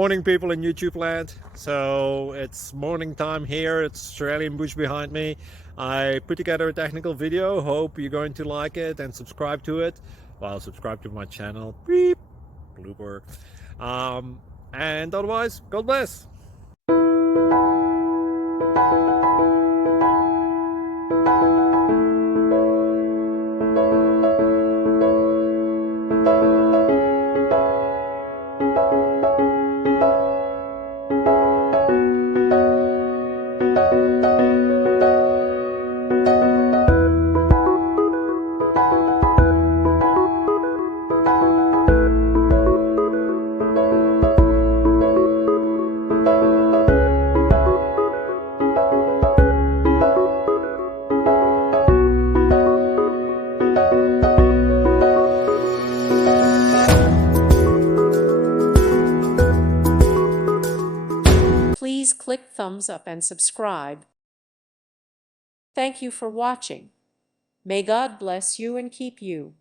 Morning, people in YouTube land. So it's morning time here. It's Australian bush behind me. I put together a technical video. Hope you're going to like it and subscribe to it. Well, subscribe to my channel. Beep. Blooper. And otherwise, God bless. Please click thumbs up and subscribe. Thank you for watching. May God bless you and keep you.